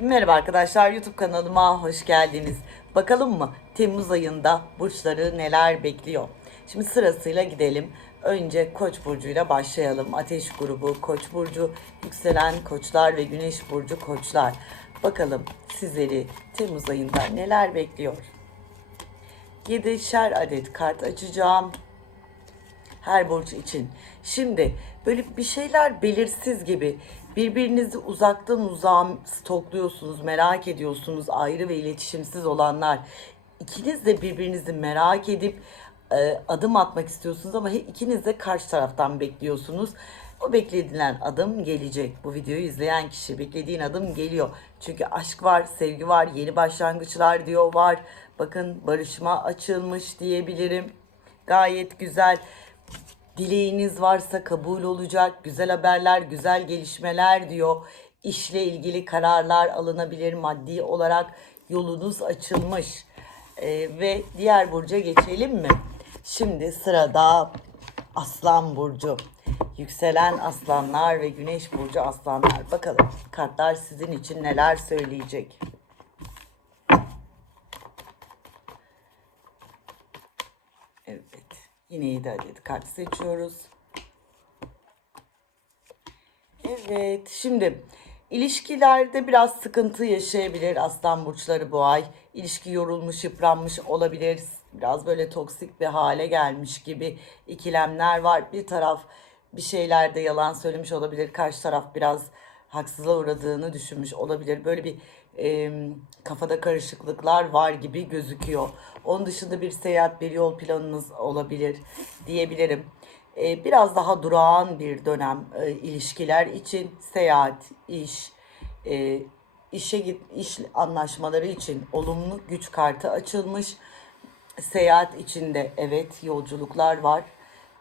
Merhaba arkadaşlar YouTube kanalıma hoş geldiniz. Bakalım mı Temmuz ayında burçları neler bekliyor? Şimdi sırasıyla gidelim. Önce Koç burcuyla başlayalım. Ateş grubu Koç burcu, yükselen Koçlar ve Güneş burcu Koçlar. Bakalım sizleri Temmuz ayında neler bekliyor? 7'şer adet kart açacağım her burç için. Şimdi böyle bir şeyler belirsiz gibi birbirinizi uzaktan uzağa stokluyorsunuz, merak ediyorsunuz, ayrı ve iletişimsiz olanlar. İkiniz de birbirinizi merak edip e, adım atmak istiyorsunuz ama ikiniz de karşı taraftan bekliyorsunuz. O bekledilen adım gelecek. Bu videoyu izleyen kişi beklediğin adım geliyor. Çünkü aşk var, sevgi var, yeni başlangıçlar diyor var. Bakın barışma açılmış diyebilirim. Gayet güzel. Dileğiniz varsa kabul olacak. Güzel haberler, güzel gelişmeler diyor. İşle ilgili kararlar alınabilir. Maddi olarak yolunuz açılmış. Ee, ve diğer burca geçelim mi? Şimdi sırada Aslan Burcu. Yükselen aslanlar ve güneş burcu aslanlar. Bakalım kartlar sizin için neler söyleyecek? Evet. Yine 7 adet kart seçiyoruz. Evet. Şimdi ilişkilerde biraz sıkıntı yaşayabilir aslan burçları bu ay. İlişki yorulmuş, yıpranmış olabilir. Biraz böyle toksik bir hale gelmiş gibi ikilemler var. Bir taraf bir şeylerde yalan söylemiş olabilir. Karşı taraf biraz haksızlığa uğradığını düşünmüş olabilir. Böyle bir e, kafada karışıklıklar var gibi gözüküyor. Onun dışında bir seyahat, bir yol planınız olabilir diyebilirim. E, biraz daha durağan bir dönem e, ilişkiler için seyahat, iş, e, işe git, iş anlaşmaları için olumlu güç kartı açılmış. Seyahat içinde evet yolculuklar var.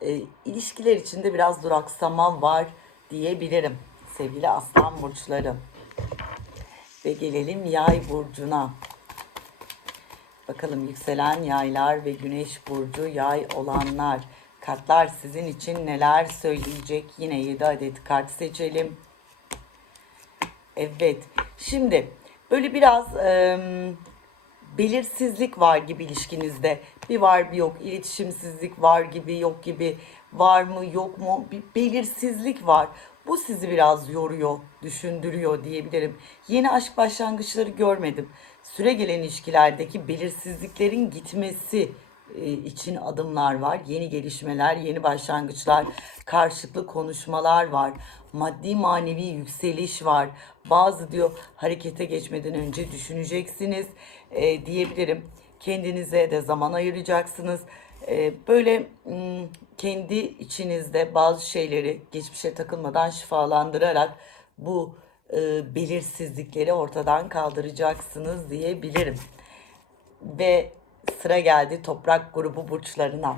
E, ilişkiler içinde biraz duraksama var diyebilirim sevgili aslan burçları. Ve gelelim yay burcuna. Bakalım yükselen yaylar ve güneş burcu yay olanlar. Kartlar sizin için neler söyleyecek? Yine 7 adet kart seçelim. Evet. Şimdi böyle biraz em, belirsizlik var gibi ilişkinizde. Bir var bir yok. İletişimsizlik var gibi yok gibi. Var mı yok mu? Bir belirsizlik var. Bu sizi biraz yoruyor, düşündürüyor diyebilirim. Yeni aşk başlangıçları görmedim. Süre gelen ilişkilerdeki belirsizliklerin gitmesi e, için adımlar var. Yeni gelişmeler, yeni başlangıçlar, karşılıklı konuşmalar var. Maddi manevi yükseliş var. Bazı diyor harekete geçmeden önce düşüneceksiniz e, diyebilirim. Kendinize de zaman ayıracaksınız. E, böyle kendi içinizde bazı şeyleri geçmişe takılmadan şifalandırarak bu e, belirsizlikleri ortadan kaldıracaksınız diyebilirim. Ve sıra geldi toprak grubu burçlarına.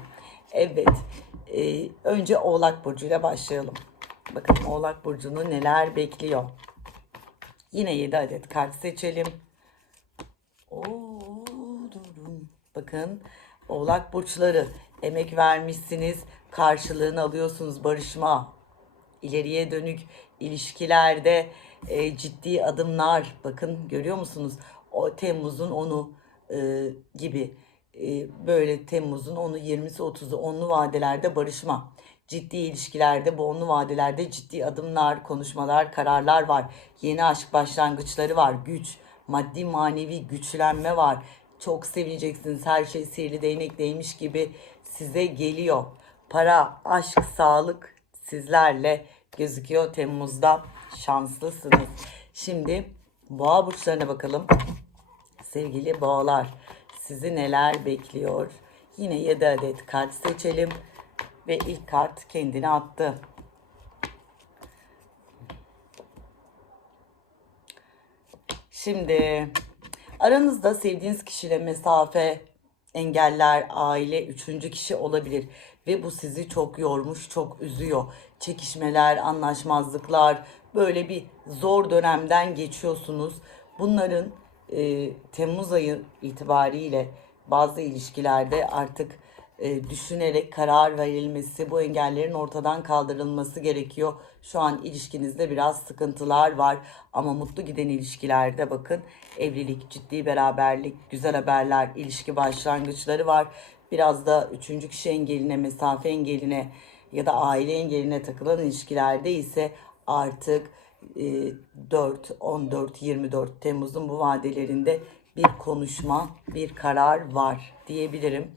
Evet. e, önce Oğlak Burcu'yla başlayalım. Bakalım Oğlak Burcu'nu neler bekliyor. Yine 7 adet kart seçelim. Oo, durun. Bakın Oğlak Burçları emek vermişsiniz. Karşılığını alıyorsunuz barışma. ileriye dönük ilişkilerde e, ciddi adımlar. Bakın görüyor musunuz? O Temmuz'un onu e, gibi e, böyle Temmuz'un onu 20'si 30'u onlu vadelerde barışma. Ciddi ilişkilerde bu onlu vadelerde ciddi adımlar, konuşmalar, kararlar var. Yeni aşk başlangıçları var. Güç, maddi manevi güçlenme var. Çok sevineceksiniz. Her şey sihirli değnek değmiş gibi size geliyor. Para, aşk, sağlık sizlerle gözüküyor Temmuz'da. Şanslısınız. Şimdi boğa burçlarına bakalım. Sevgili boğalar, sizi neler bekliyor? Yine 7 adet kart seçelim. Ve ilk kart kendini attı. Şimdi aranızda sevdiğiniz kişiyle mesafe, engeller, aile, üçüncü kişi olabilir. Ve bu sizi çok yormuş, çok üzüyor. Çekişmeler, anlaşmazlıklar, böyle bir zor dönemden geçiyorsunuz. Bunların e, Temmuz ayı itibariyle bazı ilişkilerde artık e, düşünerek karar verilmesi, bu engellerin ortadan kaldırılması gerekiyor. Şu an ilişkinizde biraz sıkıntılar var ama mutlu giden ilişkilerde bakın evlilik, ciddi beraberlik, güzel haberler, ilişki başlangıçları var. Biraz da üçüncü kişi engeline, mesafe engeline ya da aile engeline takılan ilişkilerde ise artık e, 4, 14, 24 Temmuz'un bu vadelerinde bir konuşma, bir karar var diyebilirim.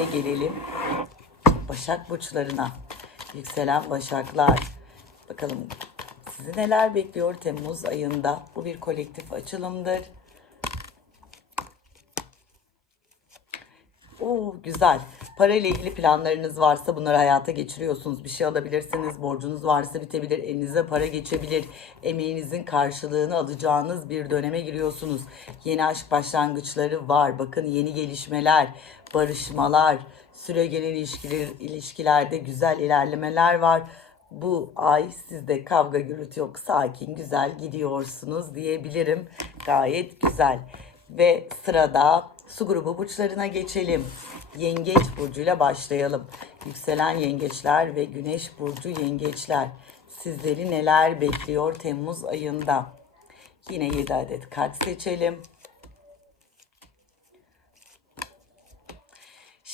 Ve gelelim Başak burçlarına. Yükselen Başaklar. Bakalım sizi neler bekliyor Temmuz ayında? Bu bir kolektif açılımdır. Oo, güzel. Para ile ilgili planlarınız varsa bunları hayata geçiriyorsunuz. Bir şey alabilirsiniz. Borcunuz varsa bitebilir. Elinize para geçebilir. Emeğinizin karşılığını alacağınız bir döneme giriyorsunuz. Yeni aşk başlangıçları var. Bakın yeni gelişmeler, barışmalar, süre gelen ilişkiler, ilişkilerde güzel ilerlemeler var. Bu ay sizde kavga gürültü yok. Sakin, güzel gidiyorsunuz diyebilirim. Gayet güzel. Ve sırada su grubu burçlarına geçelim. Yengeç burcuyla başlayalım. Yükselen yengeçler ve güneş burcu yengeçler. Sizleri neler bekliyor Temmuz ayında? Yine 7 adet kart seçelim.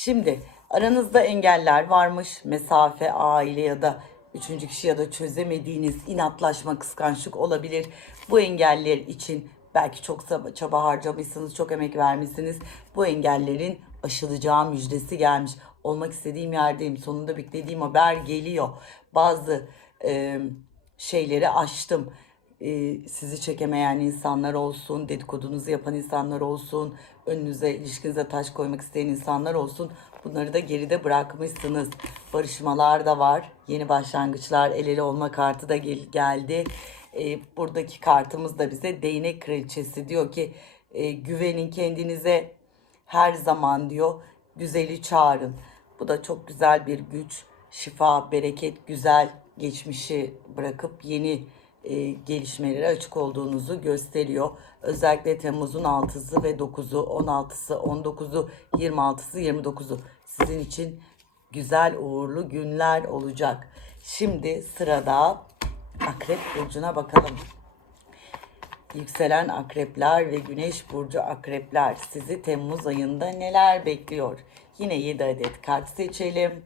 Şimdi aranızda engeller varmış. Mesafe, aile ya da üçüncü kişi ya da çözemediğiniz inatlaşma, kıskançlık olabilir. Bu engeller için belki çok çaba- harcamışsınız, çok emek vermişsiniz. Bu engellerin aşılacağı müjdesi gelmiş. Olmak istediğim yerdeyim. Sonunda beklediğim haber geliyor. Bazı e, şeyleri aştım e, sizi çekemeyen insanlar olsun, dedikodunuzu yapan insanlar olsun, önünüze, ilişkinize taş koymak isteyen insanlar olsun. Bunları da geride bırakmışsınız. Barışmalar da var. Yeni başlangıçlar, el ele olma kartı da gel- geldi. E, buradaki kartımız da bize değnek kraliçesi diyor ki e, güvenin kendinize her zaman diyor güzeli çağırın. Bu da çok güzel bir güç, şifa, bereket, güzel geçmişi bırakıp yeni e, gelişmelere açık olduğunuzu gösteriyor. Özellikle Temmuz'un 6'sı ve 9'u, 16'sı, 19'u, 26'sı, 29'u sizin için güzel uğurlu günler olacak. Şimdi sırada Akrep Burcu'na bakalım. Yükselen akrepler ve güneş burcu akrepler sizi Temmuz ayında neler bekliyor? Yine 7 adet kart seçelim.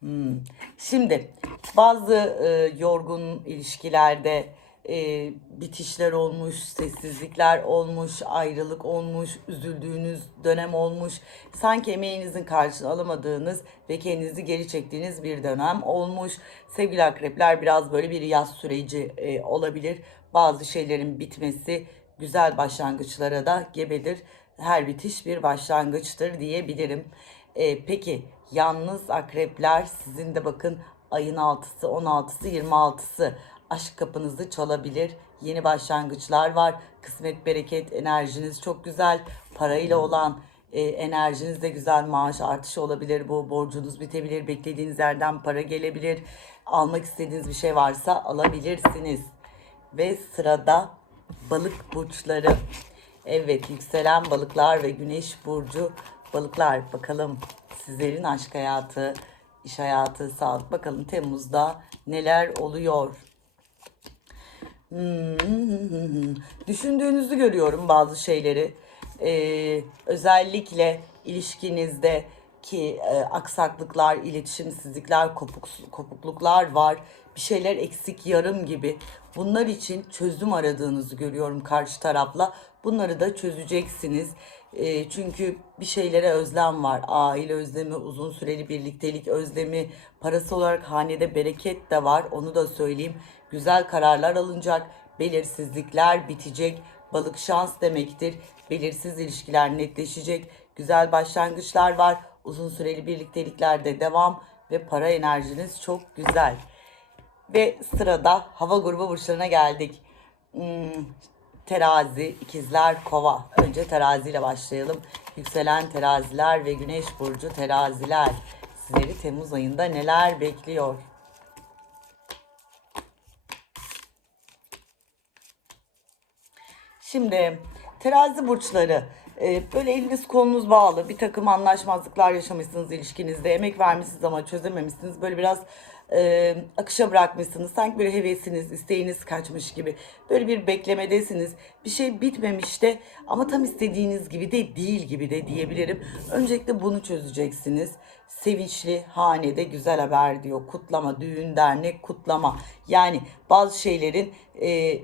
Hmm. Şimdi bazı e, yorgun ilişkilerde e, bitişler olmuş, sessizlikler olmuş, ayrılık olmuş, üzüldüğünüz dönem olmuş. Sanki emeğinizin karşılığını alamadığınız ve kendinizi geri çektiğiniz bir dönem olmuş. Sevgili akrepler biraz böyle bir yaz süreci e, olabilir. Bazı şeylerin bitmesi güzel başlangıçlara da gebedir. Her bitiş bir başlangıçtır diyebilirim. E, peki yalnız akrepler sizin de bakın ayın 6'sı, 16'sı, 26'sı aşk kapınızı çalabilir. Yeni başlangıçlar var. Kısmet, bereket, enerjiniz çok güzel. Parayla olan e, enerjiniz de güzel. Maaş artışı olabilir. Bu borcunuz bitebilir. Beklediğiniz yerden para gelebilir. Almak istediğiniz bir şey varsa alabilirsiniz. Ve sırada balık burçları. Evet yükselen balıklar ve güneş burcu balıklar. Bakalım sizlerin aşk hayatı, iş hayatı, sağlık. Bakalım Temmuz'da neler oluyor. Hmm, Düşündüğünüzü görüyorum bazı şeyleri. Ee, özellikle ilişkinizde ki e, aksaklıklar, iletişimsizlikler, kopuk, kopukluklar var. Bir şeyler eksik, yarım gibi. Bunlar için çözüm aradığınızı görüyorum karşı tarafla. Bunları da çözeceksiniz. E, çünkü bir şeylere özlem var. Aile özlemi, uzun süreli birliktelik özlemi, parası olarak hanede bereket de var. Onu da söyleyeyim. Güzel kararlar alınacak, belirsizlikler bitecek. Balık şans demektir. Belirsiz ilişkiler netleşecek. Güzel başlangıçlar var. Uzun süreli birlikteliklerde devam ve para enerjiniz çok güzel. Ve sırada hava grubu burçlarına geldik. Hmm, terazi, ikizler, kova. Önce teraziyle başlayalım. Yükselen teraziler ve güneş burcu teraziler. Sizleri Temmuz ayında neler bekliyor? Şimdi terazi burçları Ee, böyle eliniz kolunuz bağlı bir takım anlaşmazlıklar yaşamışsınız ilişkinizde. Emek vermişsiniz ama çözememişsiniz. Böyle biraz e, akışa bırakmışsınız. Sanki böyle hevesiniz, isteğiniz kaçmış gibi. Böyle bir beklemedesiniz. Bir şey bitmemiş de ama tam istediğiniz gibi de değil gibi de diyebilirim. Öncelikle bunu çözeceksiniz. Sevinçli hanede güzel haber diyor. Kutlama, düğün, dernek, kutlama. Yani bazı şeylerin e,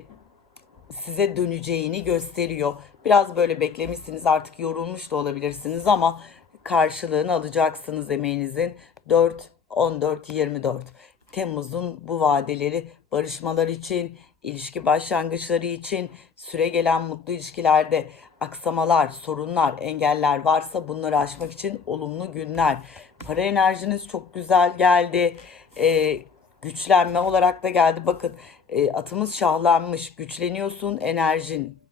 size döneceğini gösteriyor. Biraz böyle beklemişsiniz artık yorulmuş da olabilirsiniz ama karşılığını alacaksınız emeğinizin 4 14 24 Temmuz'un bu vadeleri barışmalar için, ilişki başlangıçları için, süre gelen mutlu ilişkilerde aksamalar, sorunlar, engeller varsa bunları aşmak için olumlu günler. Para enerjiniz çok güzel geldi. Ee, güçlenme olarak da geldi. Bakın e, atımız şahlanmış, güçleniyorsun, enerjin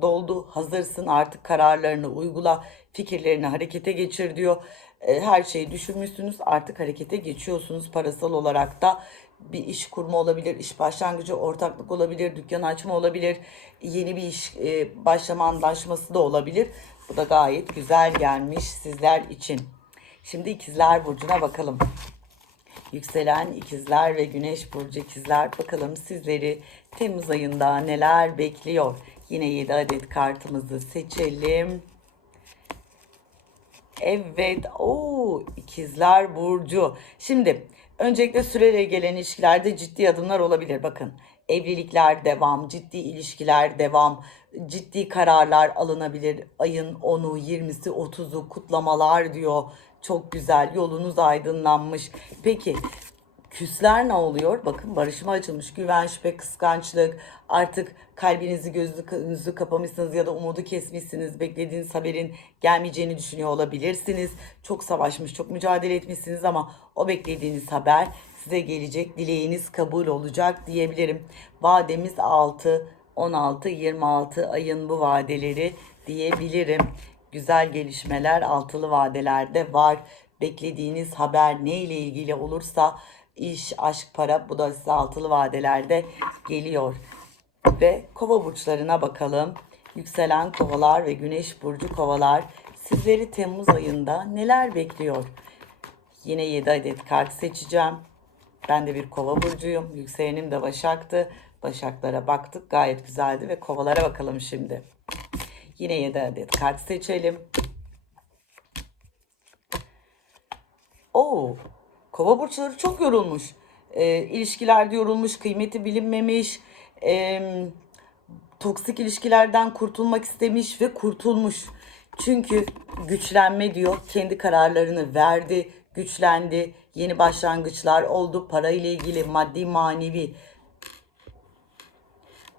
doldu, hazırsın artık kararlarını uygula, fikirlerini harekete geçir diyor. E, her şeyi düşünmüşsünüz, artık harekete geçiyorsunuz parasal olarak da. Bir iş kurma olabilir, iş başlangıcı, ortaklık olabilir, dükkan açma olabilir, yeni bir iş e, başlama anlaşması da olabilir. Bu da gayet güzel gelmiş sizler için. Şimdi ikizler burcuna bakalım. Yükselen ikizler ve güneş burcu ikizler bakalım sizleri Temmuz ayında neler bekliyor. Yine 7 adet kartımızı seçelim. Evet, o ikizler burcu. Şimdi öncelikle süreyle gelen ilişkilerde ciddi adımlar olabilir. Bakın evlilikler devam, ciddi ilişkiler devam, ciddi kararlar alınabilir. Ayın 10'u, 20'si, 30'u kutlamalar diyor. Çok güzel, yolunuz aydınlanmış. Peki Küsler ne oluyor? Bakın barışma açılmış. Güven, şüphe, kıskançlık. Artık kalbinizi gözünüzü kapamışsınız ya da umudu kesmişsiniz. Beklediğiniz haberin gelmeyeceğini düşünüyor olabilirsiniz. Çok savaşmış, çok mücadele etmişsiniz ama o beklediğiniz haber size gelecek. Dileğiniz kabul olacak diyebilirim. Vademiz 6, 16, 26 ayın bu vadeleri diyebilirim. Güzel gelişmeler altılı vadelerde var. Beklediğiniz haber ne ile ilgili olursa iş, aşk, para bu da size altılı vadelerde geliyor. Ve kova burçlarına bakalım. Yükselen kovalar ve güneş burcu kovalar sizleri Temmuz ayında neler bekliyor? Yine 7 adet kart seçeceğim. Ben de bir kova burcuyum. Yükselenim de Başak'tı. Başaklara baktık gayet güzeldi ve kovalara bakalım şimdi. Yine 7 adet kart seçelim. Oo, kova burçları çok yorulmuş. E, ilişkilerde yorulmuş, kıymeti bilinmemiş, e, toksik ilişkilerden kurtulmak istemiş ve kurtulmuş. Çünkü güçlenme diyor, kendi kararlarını verdi, güçlendi, yeni başlangıçlar oldu, para ile ilgili maddi manevi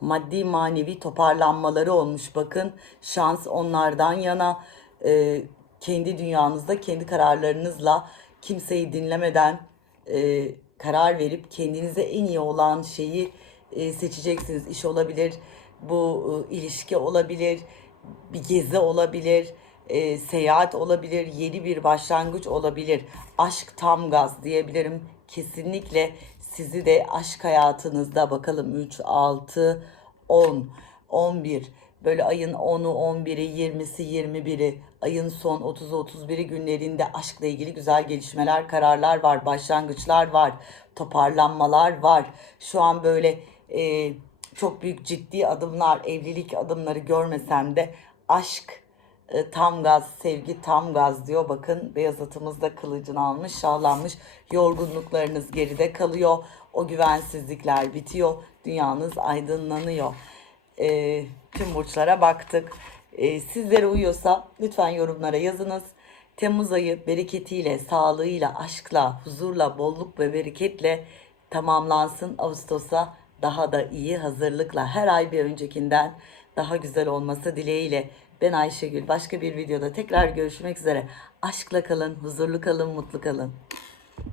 maddi manevi toparlanmaları olmuş bakın. Şans onlardan yana e, kendi dünyanızda kendi kararlarınızla kimseyi dinlemeden e, karar verip kendinize en iyi olan şeyi e, seçeceksiniz. İş olabilir, bu e, ilişki olabilir, bir gezi olabilir, e, seyahat olabilir, yeni bir başlangıç olabilir. Aşk tam gaz diyebilirim. Kesinlikle sizi de aşk hayatınızda bakalım 3, 6, 10, 11 böyle ayın 10'u, 11'i, 20'si, 21'i, ayın son 30'u, 31'i günlerinde aşkla ilgili güzel gelişmeler, kararlar var, başlangıçlar var, toparlanmalar var. Şu an böyle e, çok büyük ciddi adımlar, evlilik adımları görmesem de aşk e, tam gaz, sevgi tam gaz diyor. Bakın beyaz atımız da kılıcını almış, şahlanmış. Yorgunluklarınız geride kalıyor. O güvensizlikler bitiyor. Dünyanız aydınlanıyor. E, tüm burçlara baktık. E, sizlere uyuyorsa lütfen yorumlara yazınız. Temmuz ayı bereketiyle, sağlığıyla, aşkla, huzurla, bolluk ve bereketle tamamlansın. Ağustos'a daha da iyi hazırlıkla her ay bir öncekinden daha güzel olması dileğiyle. Ben Ayşegül. Başka bir videoda tekrar görüşmek üzere. Aşkla kalın, huzurlu kalın, mutlu kalın.